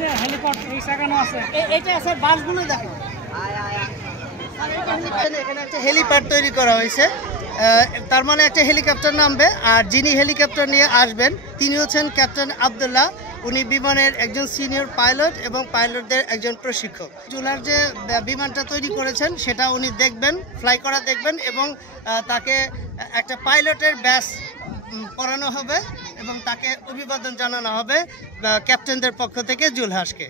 যে হেলিপ্যাড এই সাকানো আছে এইটা স্যার বাসগুলো দেখো এখানে একটা হেলিপ্যাড তৈরি করা হয়েছে তার মানে একটা হেলিকপ্টার নামবে আর যিনি হেলিকপ্টার নিয়ে আসবেন তিনি হচ্ছেন ক্যাপ্টেন আব্দুল্লাহ উনি বিমানের একজন সিনিয়র পাইলট এবং পাইলটদের একজন প্রশিক্ষক জুলার যে বিমানটা তৈরি করেছেন সেটা উনি দেখবেন ফ্লাই করা দেখবেন এবং তাকে একটা পাইলটের ব্যাচ পড়ানো হবে এবং তাকে অভিবাদন জানানো হবে ক্যাপ্টেনদের পক্ষ থেকে জুলহাসকে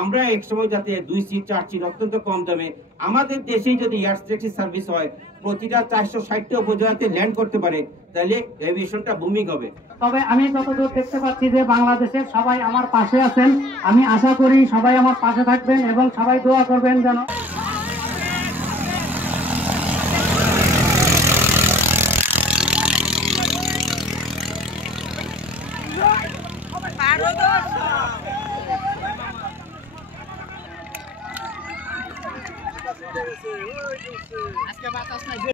আমরা এক সময় যাতে 2 সিট 4 সিট অত্যন্ত কম দামে আমাদের দেশেই যদি এয়ার ট্যাক্সি সার্ভিস হয় প্রতিটা 460টা উপজেলাতে ল্যান্ড করতে পারে তাহলে এভিয়েশনটা বুমিং হবে। তবে আমি যতদূর দেখতে পাচ্ছি যে বাংলাদেশের সবাই আমার পাশে আছেন আমি আশা করি সবাই আমার পাশে থাকবেন এবং সবাই দোয়া করবেন যেন আজকে বাতাস নাই